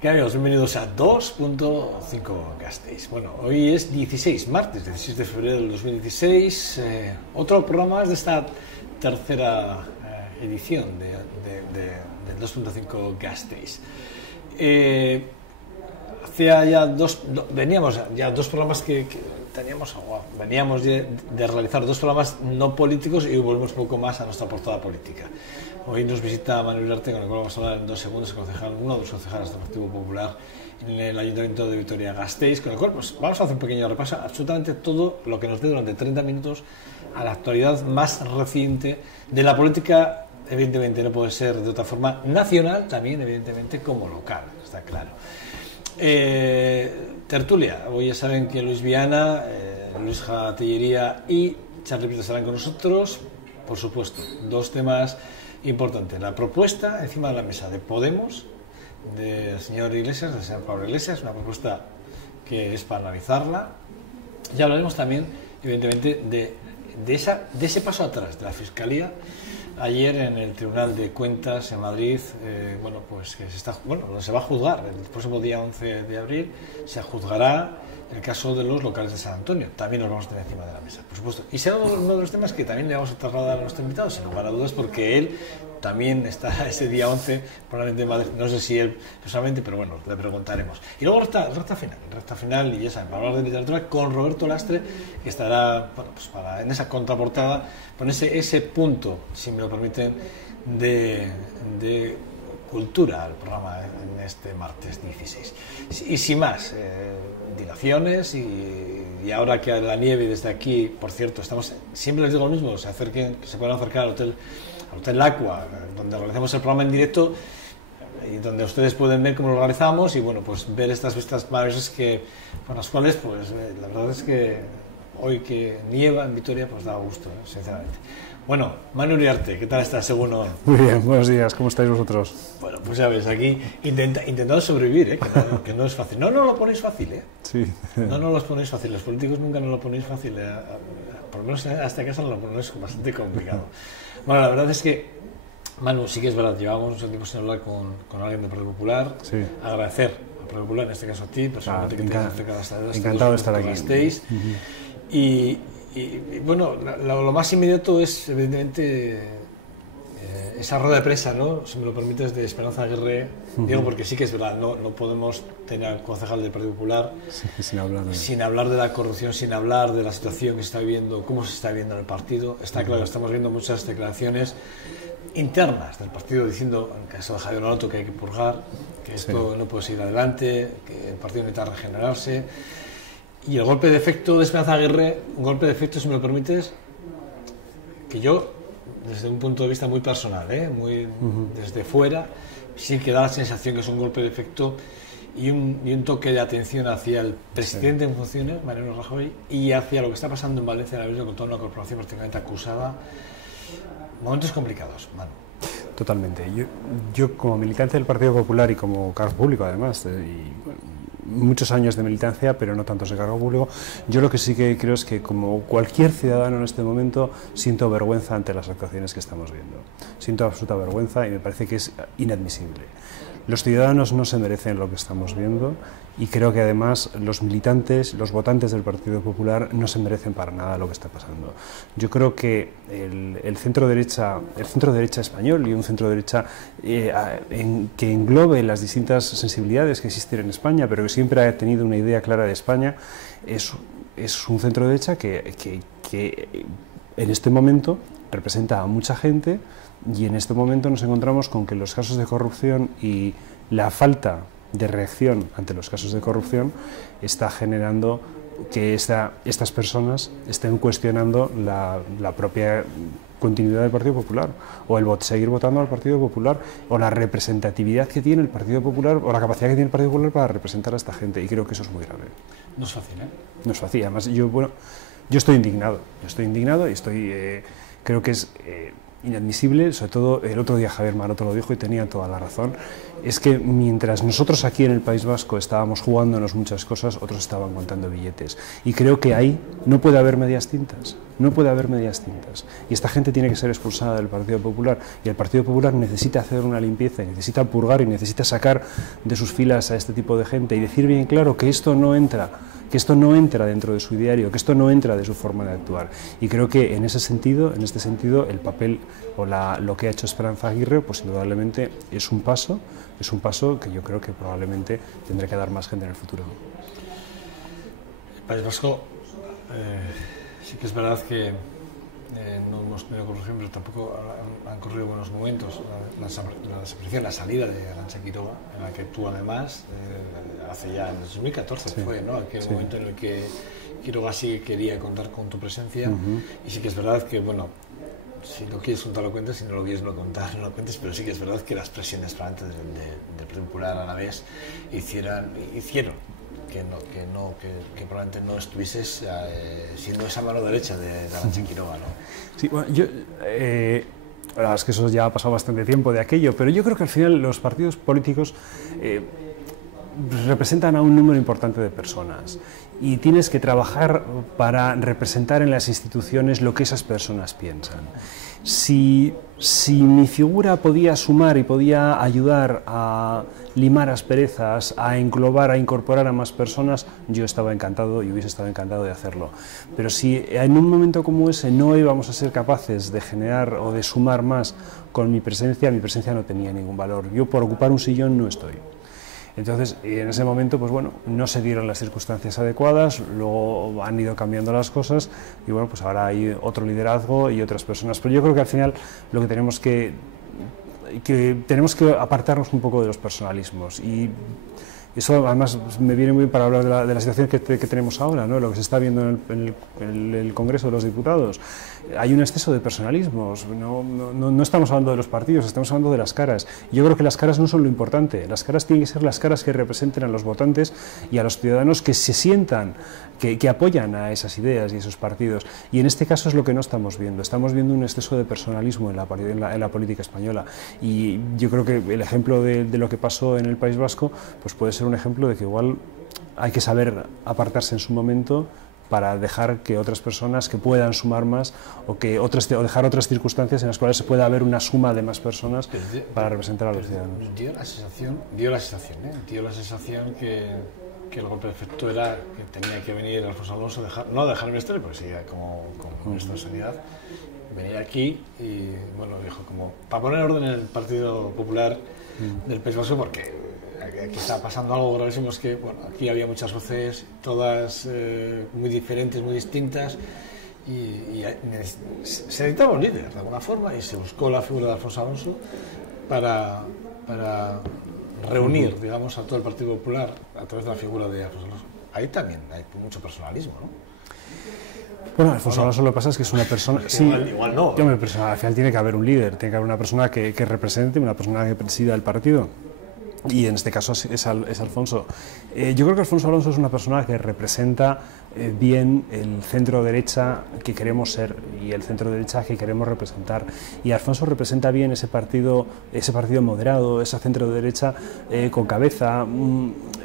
¿Qué amigos? Bienvenidos a 2.5 Gasteiz. Bueno, hoy es martes 16 de febrero del 2016. Otro programa más de esta tercera edición del 2.5 Gasteiz. Hacía ya veníamos ya dos programas que veníamos de realizar dos programas no políticos y volvemos un poco más a nuestra portada política. Hoy nos visita Manuel Uriarte, con el cual vamos a hablar en 2 segundos, uno de los concejales del Partido Popular en el Ayuntamiento de Vitoria-Gasteiz, con el cual pues, vamos a hacer un pequeño repaso absolutamente todo lo que nos dé durante 30 minutos a la actualidad más reciente de la política. Evidentemente no puede ser de otra forma nacional, también evidentemente como local, está claro. Tertulia, hoy ya saben que Luis Viana, Luis Tellería y Charlie Prieto estarán con nosotros. Por supuesto, dos temas importantes: la propuesta encima de la mesa de Podemos, del señor Iglesias, del señor Pablo Iglesias, una propuesta que es para analizarla, y hablaremos también evidentemente de ese paso atrás de la Fiscalía ayer en el Tribunal de Cuentas en Madrid, pues que donde se va a juzgar el próximo día 11 de abril, se juzgará el caso de los locales de San Antonio. También nos vamos a tener encima de la mesa, por supuesto. Y será uno de los temas que también le vamos a trasladar a nuestro invitado, sin lugar a dudas, porque él también está ese día 11, probablemente en Madrid. No sé si él personalmente, pero bueno, le preguntaremos. Y luego recta final, y ya saben, para hablar de literatura con Roberto Lastre, que estará en esa contraportada, con ese punto, si me lo permiten, de cultura al programa en este martes 16. Y sin más dilaciones, y ahora que la nieve desde aquí, por cierto, siempre les digo lo mismo, que se puedan acercar al Hotel Aqua, donde realizamos el programa en directo y donde ustedes pueden ver cómo lo organizamos y pues ver estas vistas maravillosas con las cuales la verdad es que hoy que nieva en Vitoria pues da gusto, sinceramente. Bueno, Manu Uriarte, ¿qué tal estás, según hoy? Muy bien, buenos días, ¿cómo estáis vosotros? Bueno, pues ya ves, aquí intentando sobrevivir, que no es fácil. No lo ponéis fácil, Sí. No los ponéis fácil, los políticos nunca nos lo ponéis fácil, por lo menos hasta casa nos lo ponéis bastante complicado. Bueno, la verdad es que, Manu, sí que es verdad, llevamos mucho tiempo sin hablar con alguien del Partido Popular. Sí. Agradecer al Partido Popular, en este caso a ti, personalmente, que te hayas acercado hasta encantado de estar aquí. Y bueno, lo más inmediato es, evidentemente, esa rueda de prensa, ¿no? Si me lo permites, de Esperanza Aguirre. Digo, porque sí que es verdad, no podemos tener al concejal del Partido Popular sin hablar de la corrupción, sin hablar de la situación que se está viviendo, cómo se está viviendo en el partido. Está claro, estamos viendo muchas declaraciones internas del partido diciendo, en el caso de Javier Maroto, que hay que purgar, que esto no puede seguir adelante, que el partido necesita regenerarse. Y el golpe de efecto de Esperanza Aguirre, un golpe de efecto, si me lo permites, que yo, desde un punto de vista muy personal, desde fuera, sí que da la sensación que es un golpe de efecto y un toque de atención hacia el presidente en funciones, Mariano Rajoy, y hacia lo que está pasando en Valencia ahora mismo con toda una corporación prácticamente acusada. Momentos complicados, Manu. Totalmente. Yo como militante del Partido Popular y como cargo público, además, muchos años de militancia, pero no tantos de cargo público, yo lo que sí que creo es que, como cualquier ciudadano en este momento, siento vergüenza ante las actuaciones que estamos viendo. Siento absoluta vergüenza y me parece que es inadmisible. Los ciudadanos no se merecen lo que estamos viendo y creo que además los militantes, los votantes del Partido Popular no se merecen para nada lo que está pasando. Yo creo que el centro derecha español y un centro derecha que englobe las distintas sensibilidades que existen en España, pero que siempre ha tenido una idea clara de España, es un centro derecha que en este momento representa a mucha gente. Y en este momento nos encontramos con que los casos de corrupción y la falta de reacción ante los casos de corrupción está generando que estas personas estén cuestionando la propia continuidad del Partido Popular, o seguir votando al Partido Popular, o la representatividad que tiene el Partido Popular, o la capacidad que tiene el Partido Popular para representar a esta gente, y creo que eso es muy grave. No es fácil, No es fácil. Además, yo estoy indignado y creo que es inadmisible, sobre todo el otro día Javier Maroto lo dijo y tenía toda la razón, es que mientras nosotros aquí en el País Vasco estábamos jugándonos muchas cosas, otros estaban contando billetes. Y creo que ahí no puede haber medias tintas, no puede haber medias tintas. Y esta gente tiene que ser expulsada del Partido Popular, y el Partido Popular necesita hacer una limpieza, necesita purgar y necesita sacar de sus filas a este tipo de gente y decir bien claro que esto no entra dentro de su ideario, que esto no entra de su forma de actuar. Y creo que en este sentido, el papel o lo que ha hecho Esperanza Aguirre, pues indudablemente es un paso que yo creo que probablemente tendrá que dar más gente en el futuro. El País Vasco, sí que es verdad que no hemos tenido corrupción, pero tampoco han corrido buenos momentos. La desaparición, la salida de Arantxa Quiroga, en la que tú además, hace ya en el 2014 sí, fue, ¿no? Aquel sí, momento en el que Quiroga sí quería contar con tu presencia, y sí que es verdad que, bueno, si lo quieres contar lo cuentes, si no lo quieres no contar no lo cuentes, pero sí que es verdad que las presiones para antes del Partido Popular a la vez hicieron que probablemente no estuvieses siendo esa mano derecha de Arantxa Quiroga, ¿no? Sí, bueno, la verdad es que eso ya ha pasado bastante tiempo de aquello, pero yo creo que al final los partidos políticos representan a un número importante de personas y tienes que trabajar para representar en las instituciones lo que esas personas piensan. Si mi figura podía sumar y podía ayudar a limar asperezas, a englobar, a incorporar a más personas, yo estaba encantado y hubiese estado encantado de hacerlo. Pero si en un momento como ese no íbamos a ser capaces de generar o de sumar más con mi presencia no tenía ningún valor. Yo por ocupar un sillón no estoy. Entonces, en ese momento, pues bueno, no se dieron las circunstancias adecuadas, luego han ido cambiando las cosas y bueno, pues ahora hay otro liderazgo y otras personas. Pero yo creo que al final lo que tenemos que apartarnos un poco de los personalismos, y eso además me viene muy bien para hablar de la situación que tenemos ahora, ¿no? Lo que se está viendo en el Congreso de los Diputados. Hay un exceso de personalismos, no estamos hablando de los partidos, estamos hablando de las caras. Yo creo que las caras no son lo importante, las caras tienen que ser las caras que representen a los votantes y a los ciudadanos que se sientan, que apoyan a esas ideas y esos partidos. Y en este caso es lo que no estamos viendo un exceso de personalismo en la política española. Y yo creo que el ejemplo de lo que pasó en el País Vasco pues puede ser un ejemplo de que igual hay que saber apartarse en su momento para dejar que otras personas que puedan sumar más o dejar otras circunstancias en las cuales se pueda haber una suma de más personas para representar a los ciudadanos. Dio la sensación que el golpe de efecto era que tenía que venir Alfonso Alonso, no dejar el ministerio, porque seguía como ministro de Sanidad, venía aquí y bueno, dijo como para poner orden en el Partido Popular del País Vasco, porque aquí está pasando algo gravísimo, es que bueno, aquí había muchas voces, todas muy diferentes, muy distintas, y se necesitaba un líder de alguna forma, y se buscó la figura de Alfonso Alonso para reunir, digamos, a todo el Partido Popular a través de la figura de Alfonso Alonso. Ahí también hay mucho personalismo, ¿no? Bueno, Alfonso Alonso lo que pasa es que es una persona... Sí, igual no. Al final tiene que haber un líder, tiene que haber una persona que represente, una persona que presida el partido. Y en este caso es Alfonso. Yo creo que Alfonso Alonso es una persona que representa bien el centro derecha que queremos ser y el centro derecha que queremos representar. Y Alfonso representa bien ese partido moderado, esa centro derecha con cabeza,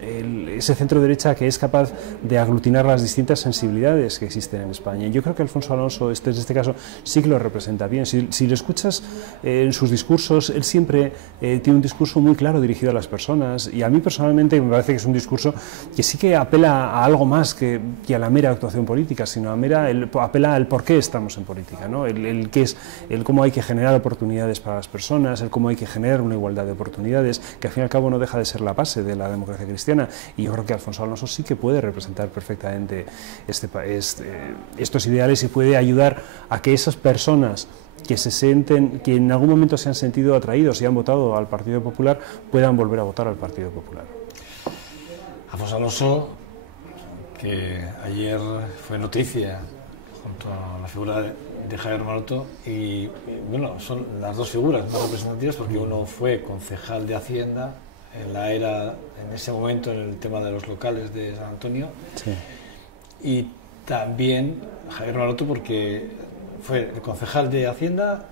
ese centro derecha que es capaz de aglutinar las distintas sensibilidades que existen en España. Y yo creo que Alfonso Alonso, en este caso, sí que lo representa bien. Si lo escuchas en sus discursos, él siempre tiene un discurso muy claro dirigido a las personas, y a mí personalmente me parece que es un discurso que sí que apela a algo más que a la mera actuación política, sino apela al por qué estamos en política, ¿no? El cómo hay que generar oportunidades para las personas, el cómo hay que generar una igualdad de oportunidades, que al fin y al cabo no deja de ser la base de la democracia cristiana. Y yo creo que Alfonso Alonso sí que puede representar perfectamente estos ideales y puede ayudar a que esas personas que en algún momento se han sentido atraídos y han votado al Partido Popular puedan volver a votar al Partido Popular. Alfonso Alonso, que ayer fue noticia junto a la figura de Javier Maroto, y bueno, son las dos figuras más representativas, porque uno fue concejal de Hacienda en ese momento, en el tema de los locales de San Antonio, sí. Y también Javier Maroto, porque fue el concejal de Hacienda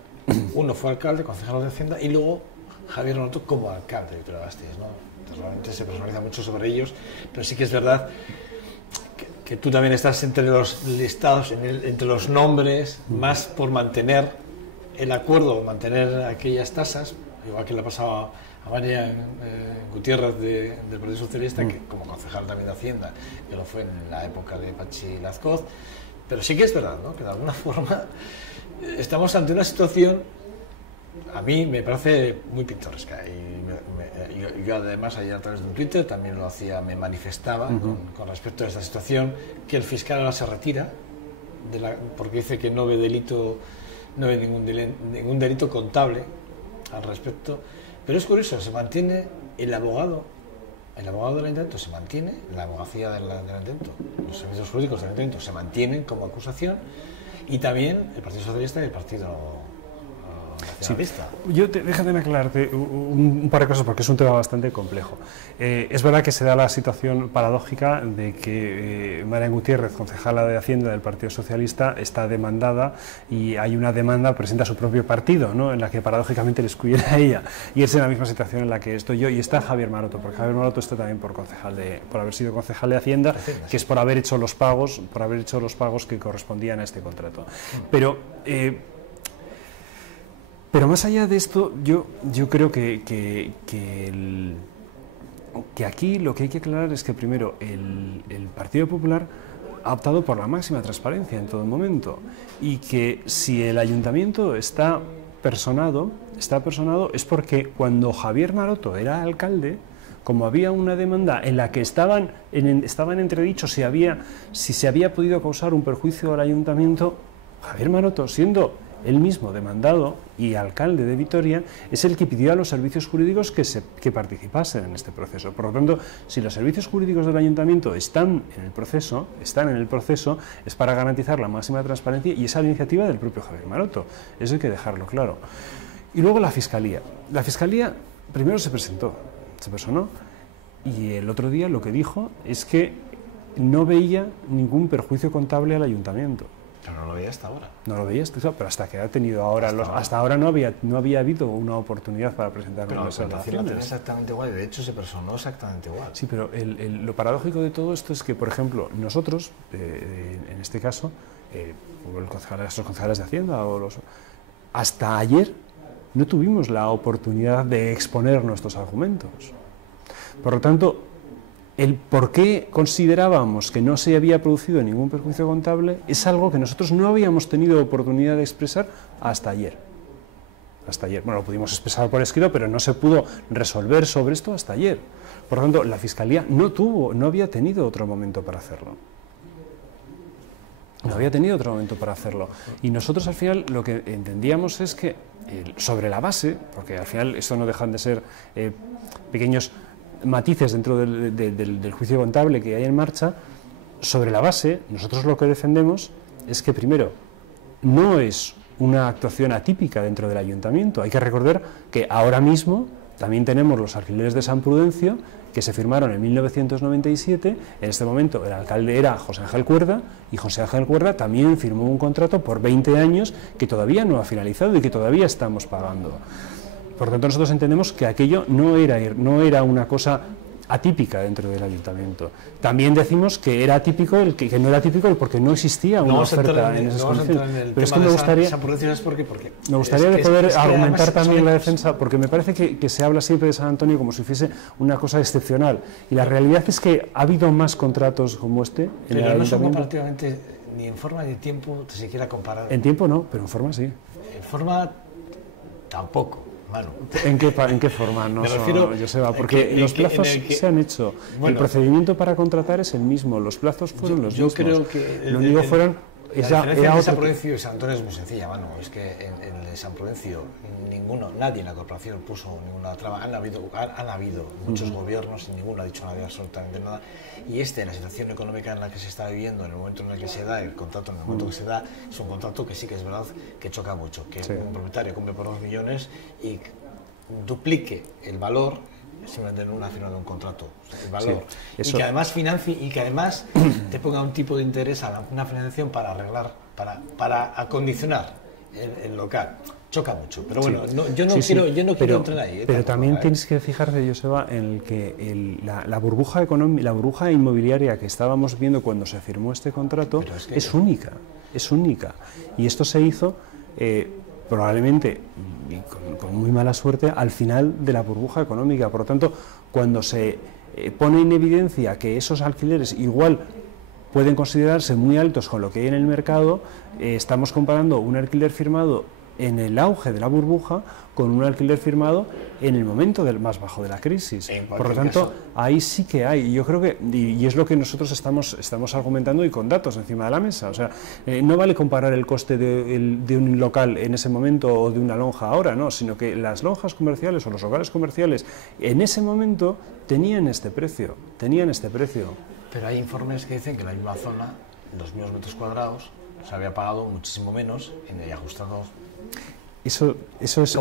Uno fue alcalde, concejal de Hacienda, y luego Javier Maroto como alcalde de Vitoria-Gasteiz, ¿no? Entonces, realmente se personaliza mucho sobre ellos, pero sí que es verdad que tú también estás entre los listados, entre los nombres, más por mantener el acuerdo, mantener aquellas tasas, igual que le ha pasado a María Gutiérrez del Partido Socialista, que como concejal también de Hacienda, que lo fue en la época de Pachi Lazcoz. Pero sí que es verdad, ¿no?, que de alguna forma estamos ante una situación, a mí me parece muy pintoresca, y yo además ayer a través de un Twitter también lo hacía, me manifestaba con respecto a esta situación, que el fiscal ahora se retira porque dice que no ve ningún delito contable al respecto. Pero es curioso, se mantiene el abogado del Ayuntamiento, se mantiene la abogacía del Ayuntamiento, los servicios jurídicos del Ayuntamiento se mantienen como acusación, y también el Partido Socialista y el Partido Nacionalista. Sí. Déjame aclararte un par de cosas, porque es un tema bastante complejo. Es verdad que se da la situación paradójica de que María Gutiérrez, concejala de Hacienda del Partido Socialista, está demandada, y hay una demanda, presenta su propio partido, ¿no?, en la que paradójicamente le excluyen a ella, y es en la misma situación en la que estoy yo, y está Javier Maroto, porque Javier Maroto está también por haber sido concejal de Hacienda, que es por haber hecho los pagos que correspondían a este contrato. Pero más allá de esto, yo creo que aquí lo que hay que aclarar es que primero el Partido Popular ha optado por la máxima transparencia en todo momento, y que si el ayuntamiento está personado es porque cuando Javier Maroto era alcalde, como había una demanda en la que estaban entredichos si se había podido causar un perjuicio al ayuntamiento, Javier Maroto, siendo él mismo demandado y alcalde de Vitoria, es el que pidió a los servicios jurídicos que participasen en este proceso. Por lo tanto, si los servicios jurídicos del ayuntamiento están en el proceso, es para garantizar la máxima transparencia, y esa iniciativa del propio Javier Maroto. Eso hay que dejarlo claro. Y luego la Fiscalía. La Fiscalía primero se personó, y el otro día lo que dijo es que no veía ningún perjuicio contable al ayuntamiento. Pero no lo veía hasta ahora. No lo veía, pero hasta que ha tenido ahora. Hasta ahora no había habido una oportunidad para presentar nuevas alegaciones. Pero exactamente igual, de hecho se personó exactamente igual. Sí, pero lo paradójico de todo esto es que, por ejemplo, nosotros, en este caso, los concejales de Hacienda, hasta ayer no tuvimos la oportunidad de exponer nuestros argumentos. Por lo tanto, el por qué considerábamos que no se había producido ningún perjuicio contable es algo que nosotros no habíamos tenido oportunidad de expresar hasta ayer. Bueno, lo pudimos expresar por escrito, pero no se pudo resolver sobre esto hasta ayer. Por lo tanto, la Fiscalía no había tenido otro momento para hacerlo. Y nosotros, al final, lo que entendíamos es que, sobre la base, porque al final esto no dejan de ser pequeños matices dentro del juicio contable que hay en marcha, sobre la base, nosotros lo que defendemos es que, primero, no es una actuación atípica dentro del ayuntamiento. Hay que recordar que ahora mismo también tenemos los alquileres de San Prudencio, que se firmaron en 1997, en este momento el alcalde era José Ángel Cuerda, y José Ángel Cuerda también firmó un contrato por 20 años que todavía no ha finalizado y que todavía estamos pagando. Por lo tanto, nosotros entendemos que aquello no era una cosa atípica dentro del ayuntamiento. También decimos que era atípico que no era atípico porque no existía una oferta en esas condiciones. Pero es que me gustaría de poder argumentar también la defensa, porque me parece que se habla siempre de San Antonio como si fuese una cosa excepcional, y la realidad es que ha habido más contratos como este en el ayuntamiento. Pero no son prácticamente ni en forma ni en tiempo ni siquiera comparados. En tiempo no, pero en forma sí. En forma tampoco. Mano. ¿En qué forma? No, Joseba, porque los plazos se han hecho. Bueno, el procedimiento para contratar es el mismo, los plazos fueron los mismos. Yo creo que lo único fueron... La diferencia de San Prudencio y San Antonio es muy sencilla, mano. Es que en San Prudencio nadie en la corporación puso ninguna traba. Han habido muchos gobiernos y ninguno ha dicho nada, absolutamente nada. Y en la situación económica en la que se está viviendo, en el momento en el que se da el contrato, que se da, es un contrato que sí que es verdad que choca mucho. Que un propietario compre por 2 millones y duplique el valor simplemente en una firma de un contrato, el valor, y que además financie y que además te ponga un tipo de interés a una financiación para arreglar, para acondicionar en local. Choca mucho, pero bueno, yo no quiero entrar ahí. Pero también tienes que fijarte, Joseba, en el que la burbuja económica, la burbuja inmobiliaria que estábamos viendo cuando se firmó este contrato es única, y esto se hizo probablemente y con muy mala suerte al final de la burbuja económica. Por lo tanto, cuando se pone en evidencia que esos alquileres igual pueden considerarse muy altos con lo que hay en el mercado, estamos comparando un alquiler firmado en el auge de la burbuja con un alquiler firmado en el momento más bajo de la crisis. Por lo tanto, ahí sí que hay, y yo creo que, y es lo que nosotros estamos argumentando y con datos encima de la mesa. O sea, no vale comparar el coste de un local en ese momento o de una lonja ahora, no, sino que las lonjas comerciales o los locales comerciales en ese momento tenían este precio. Pero hay informes que dicen que en la misma zona, los mismos metros cuadrados, se había pagado muchísimo menos y ajustado. Eso es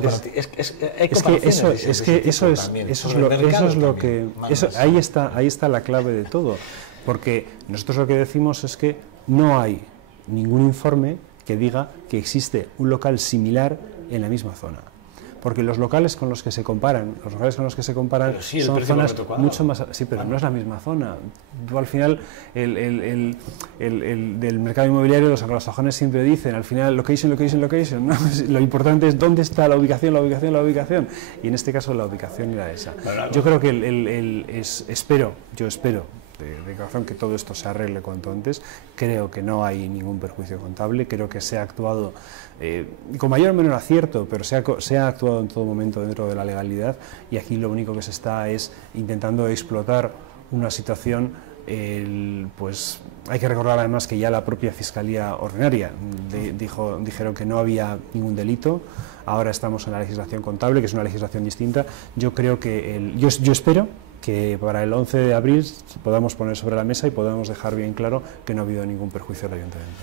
lo que ahí está la clave de todo, porque nosotros lo que decimos es que no hay ningún informe que diga que existe un local similar en la misma zona. Porque los locales con los que se comparan, sí, son zonas mucho más... Sí, pero no es la misma zona. Tú, al final, del mercado inmobiliario, los anglosajones siempre dicen, al final, location, ¿no? Lo importante es dónde está la ubicación. Y en este caso la ubicación era esa. Yo creo que espero de corazón que todo esto se arregle cuanto antes. Creo que no hay ningún perjuicio contable, creo que se ha actuado con mayor o menor acierto, pero se ha actuado en todo momento dentro de la legalidad, y aquí lo único que se está es intentando explotar una situación. Pues hay que recordar además que ya la propia Fiscalía Ordinaria dijeron que no había ningún delito. Ahora estamos en la legislación contable, que es una legislación distinta. Yo creo que yo espero que para el 11 de abril podamos poner sobre la mesa y podamos dejar bien claro que no ha habido ningún perjuicio al Ayuntamiento.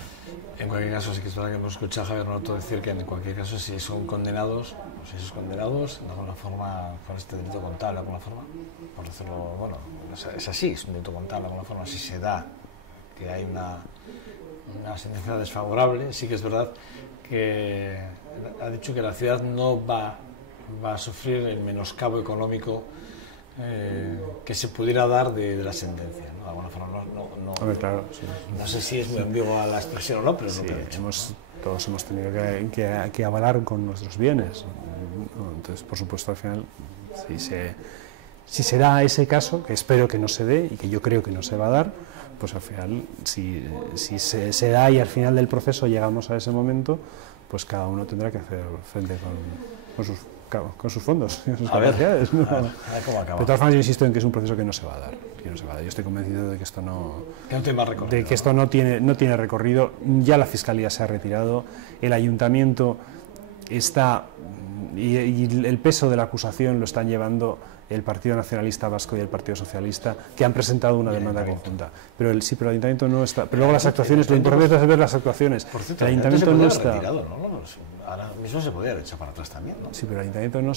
En cualquier caso, sí que es verdad que hemos escuchado a Javier Maroto decir que en cualquier caso, si son condenados, de alguna forma, por este delito contable, de alguna forma, por decirlo, bueno, es así, es un delito contable, de alguna forma, si se da que hay una sentencia desfavorable, sí que es verdad que ha dicho que la ciudad no va a sufrir el menoscabo económico que se pudiera dar de la sentencia, ¿no? De alguna forma claro, sí. No sé si es muy ambigua la expresión o no, pero sí, es lo que he dicho. Todos hemos tenido que avalar con nuestros bienes. Entonces, por supuesto, al final, si se da ese caso, que espero que no se dé y que yo creo que no se va a dar, pues al final, si se da y al final del proceso llegamos a ese momento, pues cada uno tendrá que hacer frente con sus fondos, con sus capacidades. ¿No? A ver cómo acaba. De todas formas, yo insisto en que es un proceso que no se va a dar. Yo estoy convencido de que esto no tiene recorrido. Ya la Fiscalía se ha retirado, el Ayuntamiento está, y el peso de la acusación lo están llevando el Partido Nacionalista Vasco y el Partido Socialista, que han presentado una demanda conjunta. Pero el Ayuntamiento no está. Pero luego las actuaciones, lo importante es ver las actuaciones. Por cierto, el Ayuntamiento no está. Retirado, ¿no? Ahora mismo se podía haber echado para atrás también, ¿no? Sí, pero el Ayuntamiento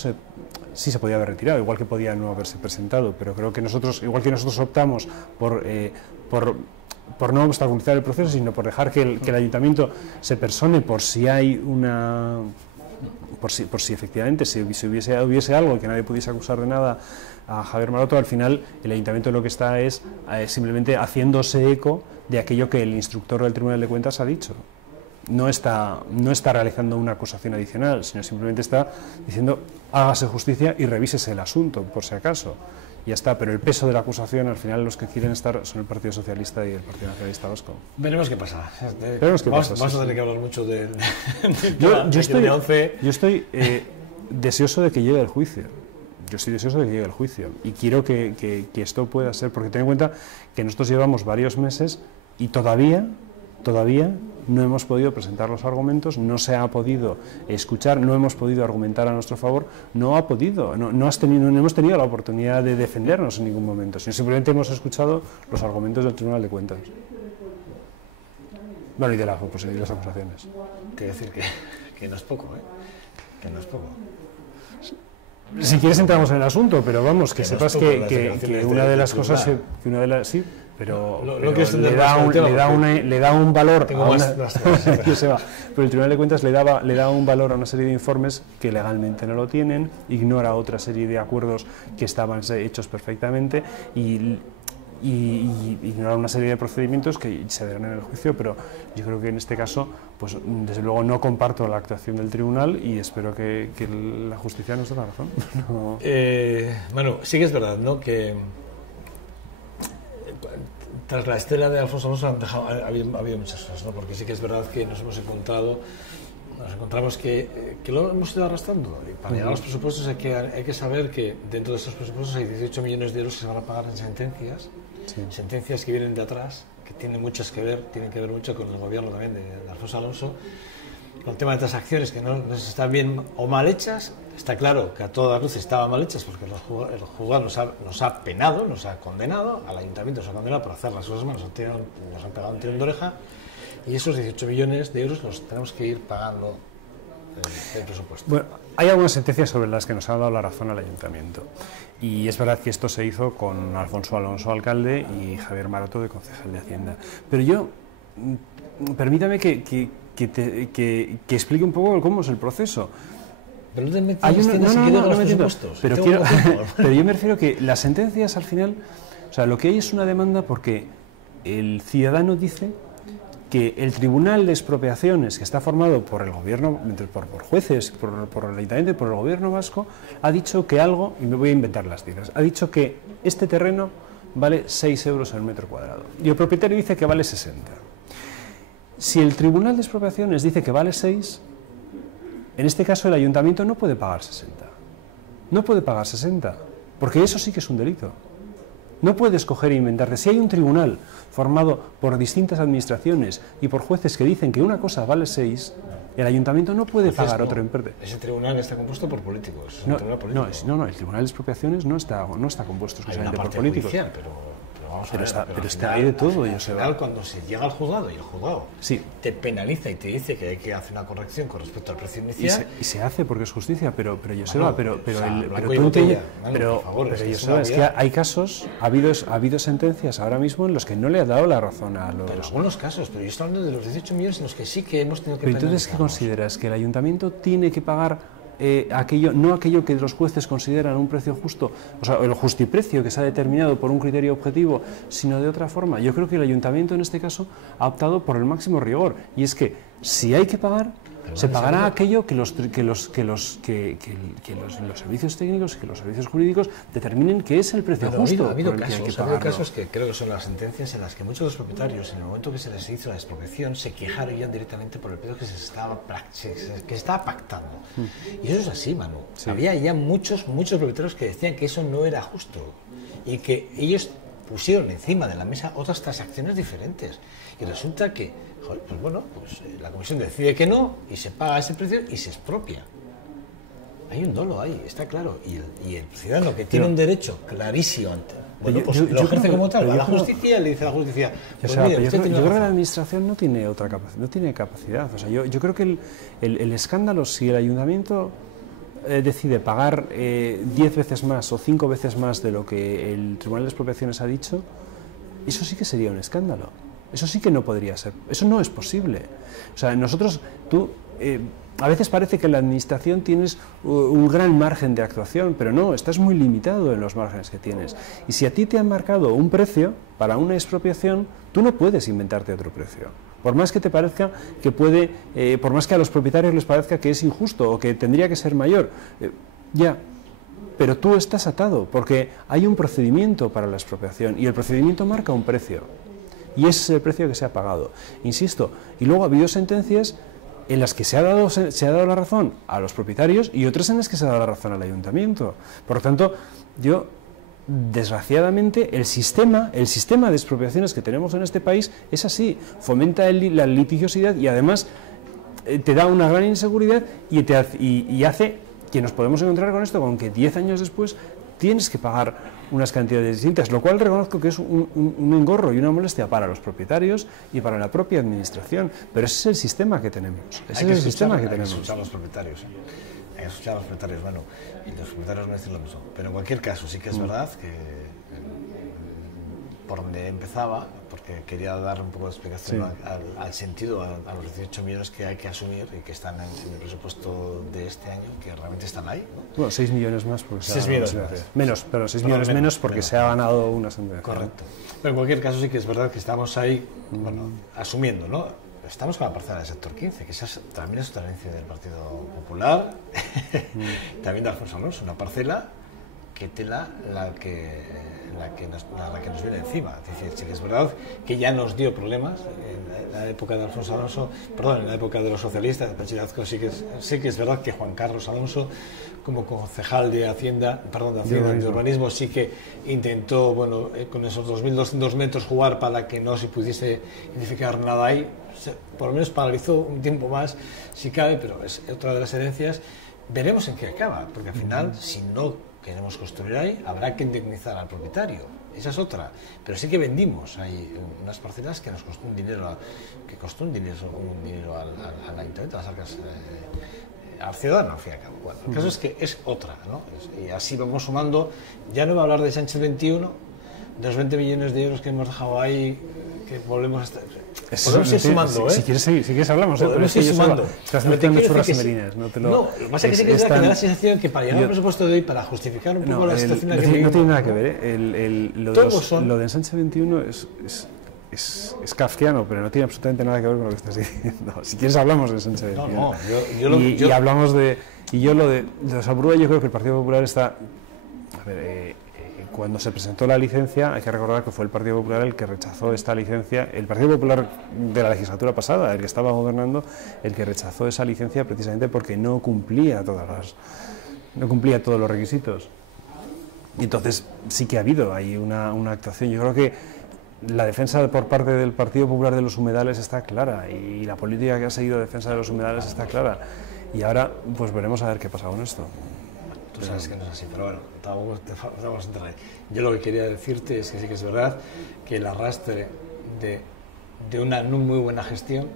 sí se podía haber retirado, igual que podía no haberse presentado, pero creo que igual que nosotros optamos por no obstaculizar el proceso, sino por dejar que el Ayuntamiento se persone por si hay por si efectivamente si hubiese algo que nadie pudiese acusar de nada a Javier Maroto, al final el Ayuntamiento lo que está es simplemente haciéndose eco de aquello que el instructor del Tribunal de Cuentas ha dicho. No está realizando una acusación adicional, sino simplemente está diciendo hágase justicia y revísese el asunto, por si acaso. Ya está, pero el peso de la acusación, al final los que quieren estar son el Partido Socialista y el Partido Nacionalista Vasco. Veremos qué pasa. Vamos a tener que hablar mucho de yo estoy deseoso de que llegue el juicio. Y quiero que esto pueda ser, porque ten en cuenta que nosotros llevamos varios meses y todavía no hemos podido presentar los argumentos, no se ha podido escuchar, no hemos podido argumentar a nuestro favor, no hemos tenido la oportunidad de defendernos en ningún momento, sino simplemente hemos escuchado los argumentos del Tribunal de Cuentas. Bueno, y de las acusaciones. Quiero decir que no es poco, que no es poco. Si quieres entramos en el asunto, pero vamos, que sepas que una de las cosas... Sí, pero, No pero quieres le da un valor tengo a más que se va. Pero el Tribunal de Cuentas le da un valor a una serie de informes que legalmente no lo tienen, ignora otra serie de acuerdos que estaban hechos perfectamente y ignorar una serie de procedimientos que se verán en el juicio, pero yo creo que en este caso, pues desde luego no comparto la actuación del tribunal y espero que la justicia nos dé la razón. No. Bueno, sí que es verdad, ¿no?, que tras la estela de Alfonso Alonso ha habido muchas cosas, ¿no?, porque sí que es verdad que nos encontramos que lo hemos ido arrastrando, y para llegar a los presupuestos hay que saber que dentro de esos presupuestos hay 18 millones de euros que se van a pagar en sentencias. Sí. Sentencias que vienen de atrás, que tienen que ver mucho con el gobierno también de Alfonso Alonso, con el tema de transacciones que no están bien o mal hechas. Está claro que a todas luces estaban mal hechas porque el juzgado nos ha penado, nos ha condenado, al ayuntamiento nos ha condenado por hacer las cosas mal, nos han pegado un tirón de oreja, y esos 18 millones de euros los tenemos que ir pagando el presupuesto. Bueno, hay algunas sentencias sobre las que nos ha dado la razón al ayuntamiento. Y es verdad que esto se hizo con Alfonso Alonso, alcalde, y Javier Maroto, de concejal de Hacienda. Pero yo, permítame que explique un poco cómo es el proceso. Pero no te metas los presupuestos. Pero yo me refiero que las sentencias al final, o sea, lo que hay es una demanda porque el ciudadano dice que el Tribunal de Expropiaciones, que está formado por el gobierno, por jueces, por el ayuntamiento y por el gobierno vasco, ha dicho que algo, y me voy a inventar las cifras, ha dicho que este terreno vale 6 euros al metro cuadrado y el propietario dice que vale 60. Si el Tribunal de Expropiaciones dice que vale 6, en este caso el ayuntamiento no puede pagar 60. No puede pagar 60, porque eso sí que es un delito. No puedes coger e inventarte. Si hay un tribunal formado por distintas administraciones y por jueces que dicen que una cosa vale 6, el ayuntamiento no puede pagar otro importe. Ese tribunal está compuesto por políticos. No, el Tribunal de Expropiaciones no está compuesto exclusivamente por políticos. Judicial, pero está ahí de todo. Al final, cuando se llega al juzgado y el juzgado te penaliza y te dice que hay que hacer una corrección con respecto al precio inicial. Y se hace porque es justicia, pero Joseba, es que hay casos, ha habido sentencias ahora mismo en los que no le ha dado la razón a los... Pero algunos casos, pero yo estoy hablando de los 18 millones en los que sí que hemos tenido que penalizar. Pero entonces, ¿qué consideras? ¿Que el ayuntamiento tiene que pagar aquello que los jueces consideran un precio justo, o sea, el justiprecio que se ha determinado por un criterio objetivo, sino de otra forma? Yo creo que el ayuntamiento en este caso ha optado por el máximo rigor, y es que si hay que pagar, se pagará aquello que los servicios técnicos, que los servicios jurídicos determinen que es el precio justo. Ha habido casos que creo que son las sentencias en las que muchos de los propietarios, en el momento que se les hizo la expropiación, se quejaron directamente por el precio que se estaba pactando. Y eso es así, Manu. Sí. Había ya muchos propietarios que decían que eso no era justo y que ellos pusieron encima de la mesa otras transacciones diferentes. Y resulta que, la comisión decide que no y se paga ese precio y se expropia. Hay un dolo ahí, está claro. Y el ciudadano que tiene un derecho clarísimo lo ejerce como tal, va a la justicia y le dice a la justicia... Pues yo creo que la administración no tiene capacidad. O sea, yo creo que el escándalo, si el ayuntamiento decide pagar 10 veces más o 5 veces más de lo que el Tribunal de Expropiaciones ha dicho, eso sí que sería un escándalo. Eso sí que no podría ser. Eso no es posible. O sea, a veces parece que en la administración tienes un gran margen de actuación, pero no, estás muy limitado en los márgenes que tienes. Y si a ti te han marcado un precio para una expropiación, tú no puedes inventarte otro precio. Por más que te parezca que por más que a los propietarios les parezca que es injusto o que tendría que ser mayor, pero tú estás atado porque hay un procedimiento para la expropiación y el procedimiento marca un precio. Y ese es el precio que se ha pagado. Insisto, y luego ha habido sentencias en las que se ha dado la razón a los propietarios y otras en las que se ha dado la razón al ayuntamiento. Por lo tanto, desgraciadamente, el sistema de expropiaciones que tenemos en este país es así, fomenta la litigiosidad y además te da una gran inseguridad y hace que nos podemos encontrar con esto, con que 10 años después tienes que pagar unas cantidades distintas, lo cual reconozco que es un engorro y una molestia para los propietarios y para la propia administración, pero ese es el sistema que tenemos. Hay que escuchar a los propietarios. Hay que escuchar a los propietarios, bueno, y los propietarios no dicen lo mismo. Pero en cualquier caso, sí que es verdad que por donde empezaba, porque quería dar un poco de explicación al sentido, a los 18 millones que hay que asumir y que están en el presupuesto de este año, que realmente están ahí, ¿no? Bueno, 6 millones más porque 6 millones más. Menos, pero 6 millones menos porque se ha ganado una sentencia. Correcto. Pero en cualquier caso sí que es verdad que estamos ahí, bueno, asumiendo, ¿no? Estamos con la parcela del sector 15, que también es otra herencia del Partido Popular, también de Alfonso Alonso, una parcela que tela la que nos viene encima. Es decir, sí que es verdad que ya nos dio problemas en la época de Alfonso Alonso, perdón, en la época de los socialistas, de Pachilazco, sí que es verdad que Juan Carlos Alonso, como concejal de Hacienda, de Urbanismo, sí que intentó, bueno, con esos 2.200 metros jugar para que no se pudiese edificar nada ahí. Por lo menos paralizó un tiempo más, si cabe, pero es otra de las herencias. Veremos en qué acaba, porque al final, si no queremos construir ahí, habrá que indemnizar al propietario. Esa es otra. Pero sí que vendimos ahí unas parcelas que nos costó un dinero, al ayuntamiento, a las arcas, al ciudadano, al fin y al cabo. Bueno, el caso es que es otra, ¿no? Y así vamos sumando. Ya no voy a hablar de Sánchez 21, de los 20 millones de euros que hemos dejado ahí, que volvemos a estar... Podemos ir sumando, si quieres hablamos, pero es que yo sumando. Estás metiendo churras y merinas. No, lo que pasa es que sí que da la sensación que para llegar al presupuesto de hoy, para justificar un poco la situación en la que vivimos... No tiene nada que ver, lo de Ensanche 21 es kafkiano, pero no tiene absolutamente nada que ver con lo que estás diciendo. Si quieres hablamos de Ensanche 21. Y hablamos de... Y yo lo de Salburua, yo creo que el Partido Popular está... A ver, cuando se presentó la licencia, hay que recordar que fue el Partido Popular el que rechazó esta licencia, el Partido Popular de la legislatura pasada, el que estaba gobernando, el que rechazó esa licencia precisamente porque no cumplía todos los requisitos. Y entonces sí que ha habido ahí una actuación. Yo creo que la defensa por parte del Partido Popular de los humedales está clara y la política que ha seguido defensa de los humedales está clara. Y ahora pues veremos a ver qué pasa con esto. Tú sabes que no es así, pero bueno, vamos a entrar ahí. Yo lo que quería decirte es que sí que es verdad que el arrastre de una no muy buena gestión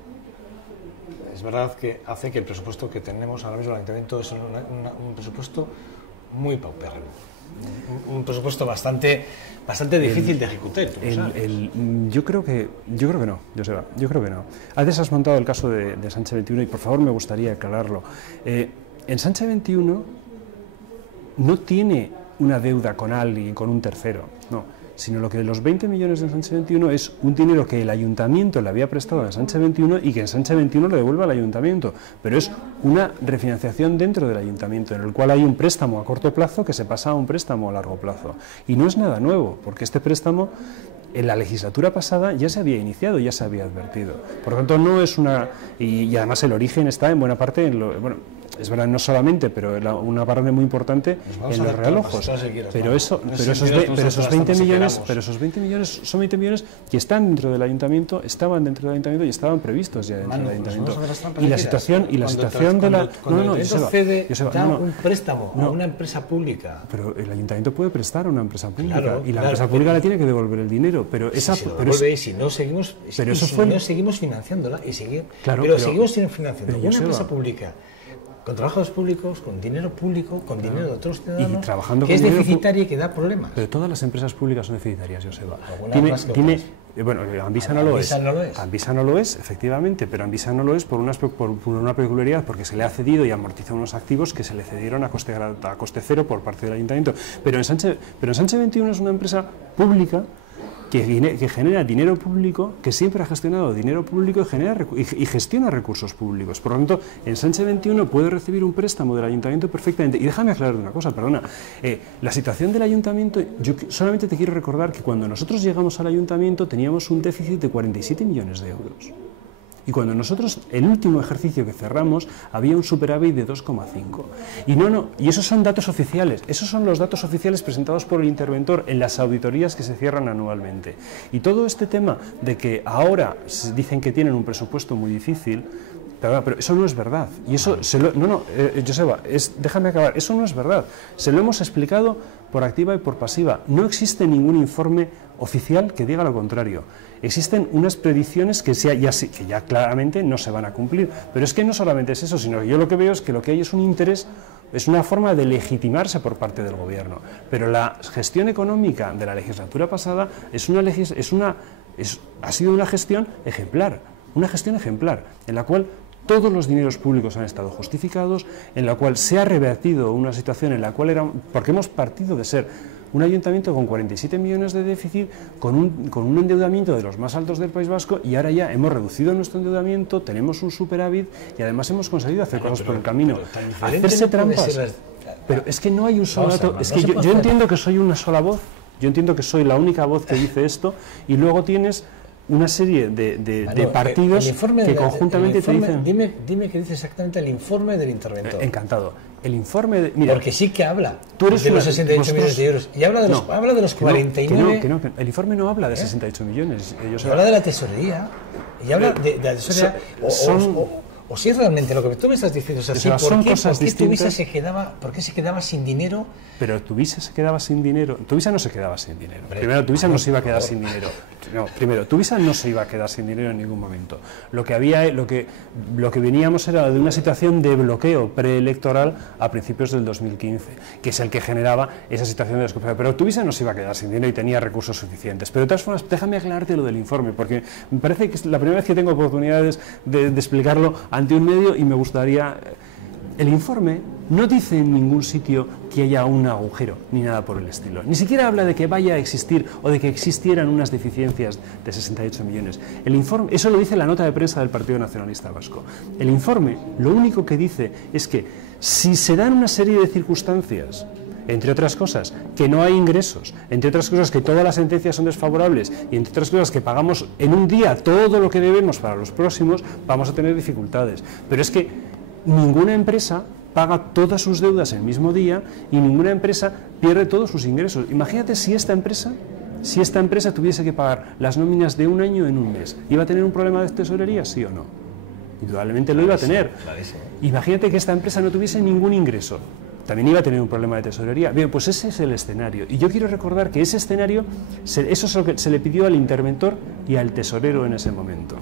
es verdad que hace que el presupuesto que tenemos ahora mismo en el Ayuntamiento es un presupuesto muy paupérrimo. Un presupuesto bastante difícil de ejecutar. Yo creo que no, Joseba, yo creo que no. Antes has montado el caso de Sánchez 21 y por favor me gustaría aclararlo. En Sánchez 21 no tiene una deuda con alguien, con un tercero, no, sino lo que de los 20 millones de Ensanche 21 es un dinero que el ayuntamiento le había prestado a Ensanche 21 y que Ensanche 21 le devuelve al ayuntamiento, pero es una refinanciación dentro del ayuntamiento, en el cual hay un préstamo a corto plazo que se pasa a un préstamo a largo plazo. Y no es nada nuevo, porque este préstamo en la legislatura pasada ya se había iniciado, ya se había advertido. Por lo tanto, no es una... Y además el origen está en buena parte en lo... Bueno, es verdad, no solamente, pero una parte muy importante en los realojos. Pero esos 20 millones son 20 millones que están dentro del ayuntamiento, estaban dentro del ayuntamiento y estaban previstos ya dentro del ayuntamiento. Y la situación de la... Cuando el cede un préstamo a una empresa pública. Pero el ayuntamiento puede prestar a una empresa pública y la empresa pública le tiene que devolver el dinero. Pero si no seguimos financiándola pero seguimos financiando una empresa pública con trabajos públicos, con dinero público, con dinero de otros ciudadanos, y trabajando que es deficitaria y que da problemas. Pero todas las empresas públicas son deficitarias, Joseba. Bueno, Anvisa no lo es. Anvisa no lo es, efectivamente, pero Anvisa no lo es por una peculiaridad, porque se le ha cedido y amortiza unos activos que se le cedieron a coste cero por parte del ayuntamiento. Pero Ensanche 21 es una empresa pública que genera dinero público, que siempre ha gestionado dinero público y gestiona recursos públicos. Por lo tanto, Ensanche 21 puede recibir un préstamo del ayuntamiento perfectamente. Y déjame aclarar una cosa, perdona. La situación del ayuntamiento, yo solamente te quiero recordar que cuando nosotros llegamos al ayuntamiento teníamos un déficit de 47 millones de euros. Y cuando nosotros, el último ejercicio que cerramos, había un superávit de 2,5. Y esos son datos oficiales, esos son los datos oficiales presentados por el interventor en las auditorías que se cierran anualmente. Y todo este tema de que ahora dicen que tienen un presupuesto muy difícil, pero eso no es verdad. Y eso, Joseba, déjame acabar, eso no es verdad. Se lo hemos explicado por activa y por pasiva. No existe ningún informe oficial que diga lo contrario. Existen unas predicciones que ya claramente no se van a cumplir. Pero es que no solamente es eso, sino que yo lo que veo es que lo que hay es un interés, es una forma de legitimarse por parte del gobierno. Pero la gestión económica de la legislatura pasada ha sido una gestión ejemplar, en la cual todos los dineros públicos han estado justificados, en la cual se ha revertido una situación en la cual porque hemos partido de ser un ayuntamiento con 47 millones de déficit, con un endeudamiento de los más altos del País Vasco, y ahora ya hemos reducido nuestro endeudamiento, tenemos un superávit y además hemos conseguido hacer cosas por el camino. Hacerse trampas. Pero es que no hay un solo dato. Es que yo entiendo que soy una sola voz, yo entiendo que soy la única voz que dice esto, y luego tienes una serie de partidos que conjuntamente te dicen... Dime qué dice exactamente el informe del interventor. Encantado. El informe mira, porque sí que habla de los 68 millones de euros y habla de los 49... Que no, el informe no habla de 68 millones. Habla de la tesorería y habla de la tesorería o si es realmente lo que tú me estás diciendo es así, ¿por qué Tuvisa se quedaba sin dinero? Pero Tuvisa se quedaba sin dinero. Tuvisa no se quedaba sin dinero. Primero, Tuvisa no se iba a quedar sin dinero. No, primero, Tuvisa no se iba a quedar sin dinero en ningún momento. Lo que veníamos era de una situación de bloqueo preelectoral a principios del 2015, que es el que generaba esa situación de desconfianza. Pero Tuvisa no se iba a quedar sin dinero y tenía recursos suficientes. Pero de todas formas, déjame aclararte lo del informe, porque me parece que es la primera vez que tengo oportunidades de explicarlo ante un medio y me gustaría... El informe no dice en ningún sitio que haya un agujero, ni nada por el estilo. Ni siquiera habla de que vaya a existir o de que existieran unas deficiencias de 68 millones. El informe, eso lo dice la nota de prensa del Partido Nacionalista Vasco. El informe lo único que dice es que si se dan una serie de circunstancias, entre otras cosas, que no hay ingresos, entre otras cosas que todas las sentencias son desfavorables y entre otras cosas que pagamos en un día todo lo que debemos para los próximos, vamos a tener dificultades. Pero es que ninguna empresa paga todas sus deudas el mismo día y ninguna empresa pierde todos sus ingresos. Imagínate si esta empresa tuviese que pagar las nóminas de un año en un mes. ¿Iba a tener un problema de tesorería, sí o no? Indudablemente lo iba a tener. Imagínate que esta empresa no tuviese ningún ingreso. También iba a tener un problema de tesorería. Bien, pues ese es el escenario. Y yo quiero recordar que ese escenario, eso es lo que se le pidió al interventor y al tesorero en ese momento.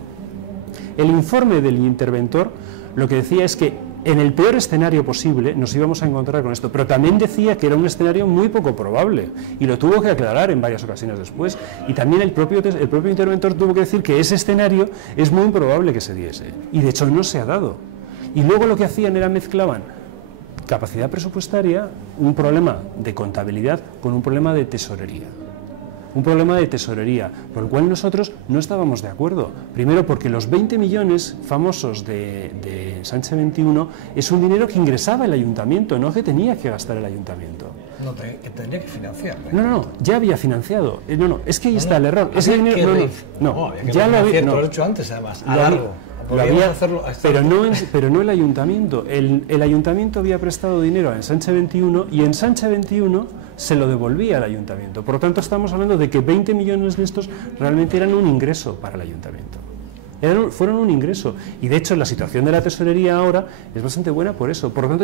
El informe del interventor lo que decía es que en el peor escenario posible nos íbamos a encontrar con esto, pero también decía que era un escenario muy poco probable y lo tuvo que aclarar en varias ocasiones después, y también el propio interventor tuvo que decir que ese escenario es muy improbable que se diese, y de hecho no se ha dado. Y luego lo que hacían era mezclaban capacidad presupuestaria, un problema de contabilidad con un problema de tesorería. Un problema de tesorería, por el cual nosotros no estábamos de acuerdo. Primero porque los 20 millones famosos de Sánchez 21 es un dinero que ingresaba el ayuntamiento, no que tenía que gastar el ayuntamiento. No, que tendría que financiar. No, ya había financiado. Es que ahí está el error. Ese dinero, ya lo había hecho antes, además, a largo. Pero no el ayuntamiento. El ayuntamiento había prestado dinero a Sánchez 21 y en Sánchez 21 se lo devolvía al ayuntamiento. Por lo tanto, estamos hablando de que 20 millones de estos realmente eran un ingreso para el ayuntamiento. Fueron un ingreso. Y de hecho, la situación de la tesorería ahora es bastante buena por eso. Por lo tanto,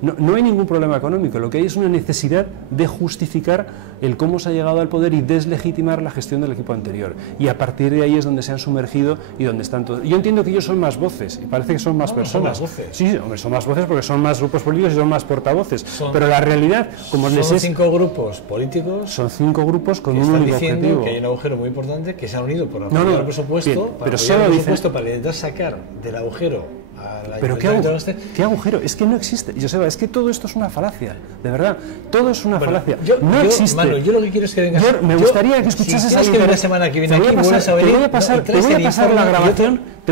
no hay ningún problema económico. Lo que hay es una necesidad de justificar el cómo se ha llegado al poder y deslegitimar la gestión del equipo anterior. Y a partir de ahí es donde se han sumergido y donde están todos. Yo entiendo que ellos son más voces y parece que son más personas. Son más voces. Sí, hombre, son más voces porque son más grupos políticos y son más portavoces. Pero la realidad, como son 5 grupos políticos. Son 5 grupos con un único objetivo. Que hay un agujero muy importante que se han unido por apoyar el presupuesto. Bien, para intentar sacar del agujero a pero ¿qué agujero? Es que no existe, Joseba, es que todo esto es una falacia, de verdad, todo es una falacia. No existe. Manu, yo lo que quiero es que vengas. Me gustaría que escuchases a alguien. La semana que viene aquí vuelves a venir. Te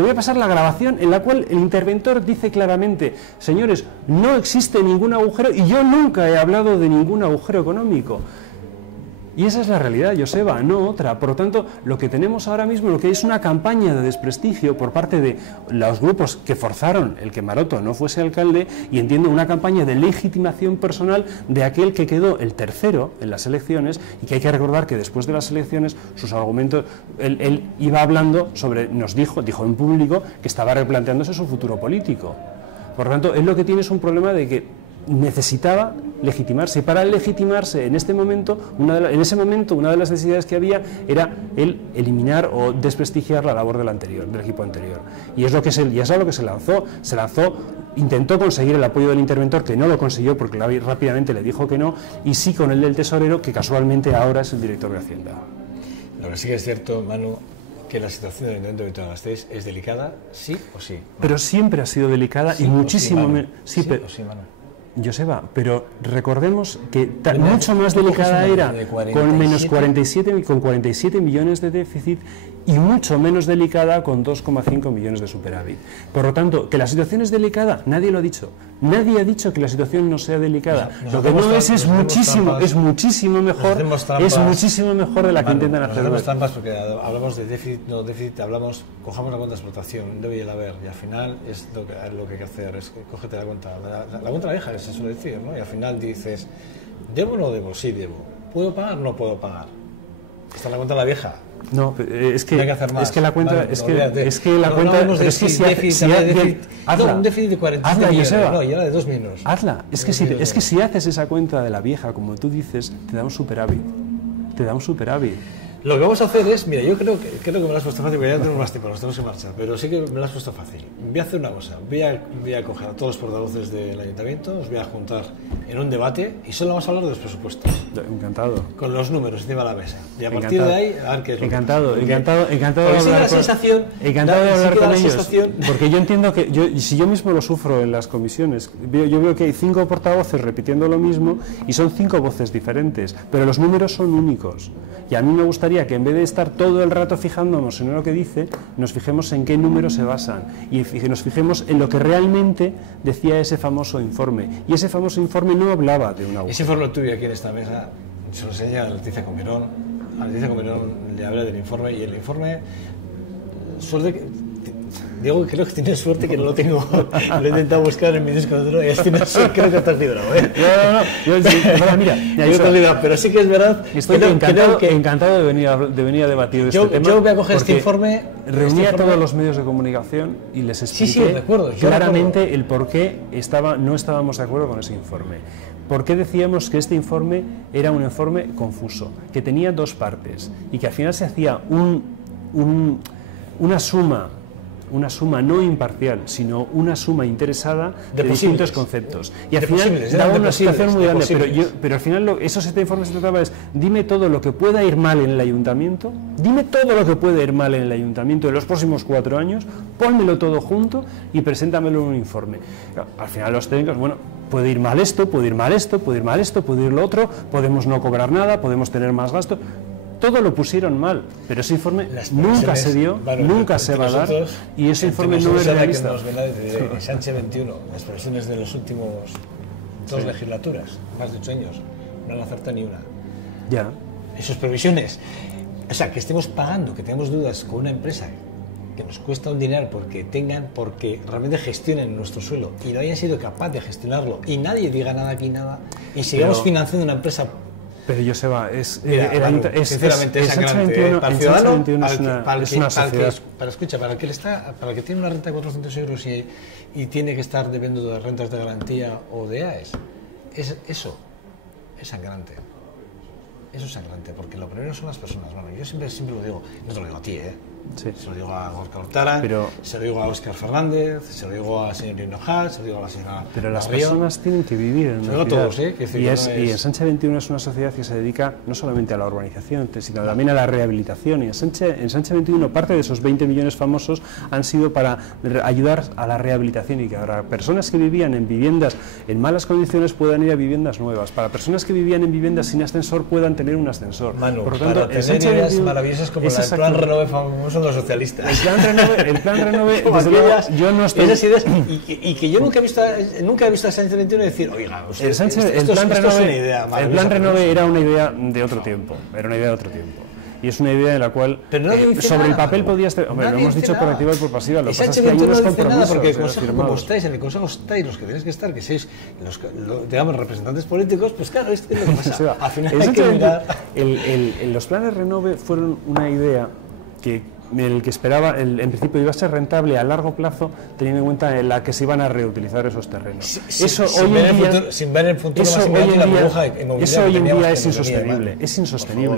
voy a pasar la grabación en la cual el interventor dice claramente: señores, no existe ningún agujero y yo nunca he hablado de ningún agujero económico. Y esa es la realidad, Joseba, no otra. Por lo tanto, lo que tenemos ahora mismo, lo que es una campaña de desprestigio por parte de los grupos que forzaron el que Maroto no fuese alcalde, y entiendo una campaña de legitimación personal de aquel que quedó el tercero en las elecciones, y que hay que recordar que después de las elecciones sus argumentos, él iba hablando sobre, dijo en público que estaba replanteándose su futuro político. Por lo tanto, él lo que tiene es un problema de que necesitaba legitimarse, y para legitimarse en ese momento una de las necesidades que había era el eliminar o desprestigiar la labor del equipo anterior, y es a lo que se lanzó, intentó conseguir el apoyo del interventor, que no lo consiguió porque rápidamente le dijo que no, y sí con el del tesorero, que casualmente ahora es el director de Hacienda. Lo que sí que es cierto, Manu, que la situación del Ayuntamiento de Vitoria-Gasteiz es delicada, sí o sí. Manu. Pero siempre ha sido delicada, sí y muchísimo menos. Sí, sí, pero sí, Manu. Joseba, pero recordemos que mucho más delicada era con menos 47, con 47 millones de déficit, y mucho menos delicada con 2,5 millones de superávit. Por lo tanto, que la situación es delicada, nadie lo ha dicho. Nadie ha dicho que la situación no sea delicada. Lo que no es muchísimo mejor de la que intentan hacer. Hacemos trampas porque hablamos de déficit, no déficit, cojamos la cuenta de explotación, debe y el haber, y al final es lo que hay que hacer, es que cógete la cuenta, la cuenta vieja, que se suele decir, ¿no? Y al final dices, ¿debo o no debo? Sí, debo. ¿Puedo pagar? No puedo pagar. Está en la cuenta la vieja. No, es que la cuenta, vale, un déficit de 47 millones, no, y ahora de 2 millones. Hazla, es que si haces esa cuenta de la vieja, como tú dices, te da un superávit. Lo que vamos a hacer es, mira, yo creo que me lo has puesto fácil, porque ya no tenemos más tiempo, nos tenemos que marchar, pero sí que me lo has puesto fácil. Voy a hacer una cosa, voy a coger a todos los portavoces del ayuntamiento, os voy a juntar en un debate y solo vamos a hablar de los presupuestos. Encantado. Con los números encima de la mesa. Y a partir de ahí, a ver qué es lo encantado de hablar con ellos. Porque yo entiendo que, si yo mismo lo sufro en las comisiones, yo veo que hay 5 portavoces repitiendo lo mismo y son 5 voces diferentes, pero los números son únicos. Y a mí me gustaría que en vez de estar todo el rato fijándonos en lo que dice, nos fijemos en qué números se basan y nos fijemos en lo que realmente decía ese famoso informe. Y ese famoso informe no hablaba de una... Ese informe tuyo aquí en esta mesa se lo enseña a Leticia Comerón. A Leticia Comerón le habla del informe, y el informe, Diego, creo que tienes suerte que no lo tengo. Lo he intentado buscar en mi disco duro y creo que estás librado, ¿eh? No. Mira, yo te librado, pero sí que es verdad. Estoy encantado de venir a debatir de este tema. Yo voy a coger este informe. Reuní a todos los medios de comunicación y les expliqué claramente el por qué no estábamos de acuerdo con ese informe. ¿Por qué decíamos que este informe era un informe confuso? Que tenía 2 partes y que al final se hacía una suma no imparcial, sino una suma interesada de distintos conceptos. Y al final daba una situación muy grande, pero al final este informe se trataba es, dime todo lo que pueda ir mal en el ayuntamiento, en los próximos 4 años, pónmelo todo junto y preséntamelo en un informe. Al final los técnicos, bueno, puede ir mal esto, puede ir mal esto, puede ir mal esto, puede ir lo otro, podemos no cobrar nada, podemos tener más gasto. Todo lo pusieron mal, pero ese informe nunca se dio, nunca se va a dar, y ese informe no es realista. De Sánchez 21, las previsiones de los últimos 2 legislaturas, más de 8 años, no han acertado ni una. Ya. Esas previsiones, o sea, que estemos pagando, que tenemos dudas con una empresa que nos cuesta un dinero porque realmente gestionen nuestro suelo y no hayan sido capaz de gestionarlo y nadie diga nada aquí, nada, y sigamos financiando una empresa. Pero Joseba, sinceramente es sangrante. Para el ciudadano, para el que tiene una renta de 400 euros y tiene que estar debiendo de rentas de garantía o de AES, eso es sangrante. Eso es sangrante, porque lo primero son las personas. Bueno, yo siempre lo digo, no te lo digo a ti, Sí. Se lo digo a Gorka Hurtara, se lo digo a Óscar Fernández, se lo digo al señor Hinojal, se lo digo a la señora... Pero las personas tienen que vivir en una ciudad. Todos, y en Sánchez 21 es una sociedad que se dedica no solamente a la urbanización, sino también a la rehabilitación. Y en Sánchez 21 parte de esos 20 millones famosos han sido para ayudar a la rehabilitación y que ahora personas que vivían en viviendas en malas condiciones puedan ir a viviendas nuevas. Para personas que vivían en viviendas sin ascensor puedan tener un ascensor. Manu, por lo tanto, para tener ideas maravillosas como la del plan Renove famoso, son los socialistas. El plan Renove Como desde luego, aquellas, yo no estoy... esas ideas, y que yo nunca he visto a Sánchez 21 decir, oiga, usted, el plan Renove era una idea de otro tiempo, y es una idea de la cual sobre el papel podía estar, hombre, lo hemos dicho por activa y por pasiva, lo que pasa es que hay unos compromisos porque el Consejo, como estáis, en el Consejo estáis los que tenéis que estar, que sois los digamos, representantes políticos, pues claro, esto es lo que pasa. Al final hay que mirar... Los planes Renove fueron una idea que el que esperaba, en principio iba a ser rentable a largo plazo, teniendo en cuenta en la que se iban a reutilizar esos terrenos. Eso sin ver el futuro más inmediato, la burbuja inmobiliaria. Eso hoy en día es insostenible.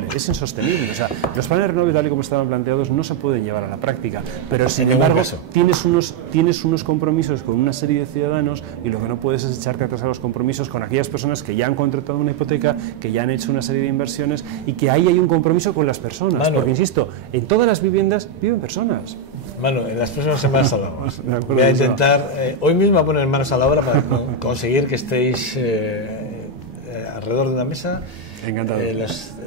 O sea, los planes Renove, tal y como estaban planteados, no se pueden llevar a la práctica, pero sin embargo tienes unos compromisos con una serie de ciudadanos, y lo que no puedes es echarte atrás a los compromisos con aquellas personas que ya han contratado una hipoteca, que ya han hecho una serie de inversiones, y que ahí hay un compromiso con las personas, porque insisto, en todas las viviendas viven personas. Manu, en las próximas semanas hablamos. Voy a intentar hoy mismo a poner manos a la obra para conseguir que estéis alrededor de una mesa. Encantado.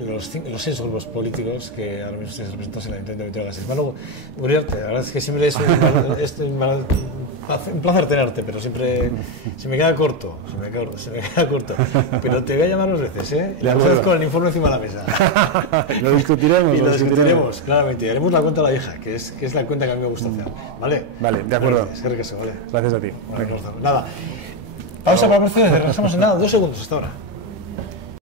Los 6 grupos políticos que ahora mismo estáis representados en el Ayuntamiento de Vitoria-Gasteiz. Manu, Uriarte, la verdad es que siempre es un placer tenerte, pero siempre se me queda corto. Pero te voy a llamar 2 veces, ¿eh? Y con el informe encima de la mesa. Lo discutiremos. Y lo discutiremos, claramente. Y haremos la cuenta de la vieja, que es la cuenta que a mí me gusta hacer. ¿Vale? Vale, de acuerdo. Vale. Gracias a ti. Nada. Pausa para comerciales, regresamos en nada, 2 segundos hasta ahora.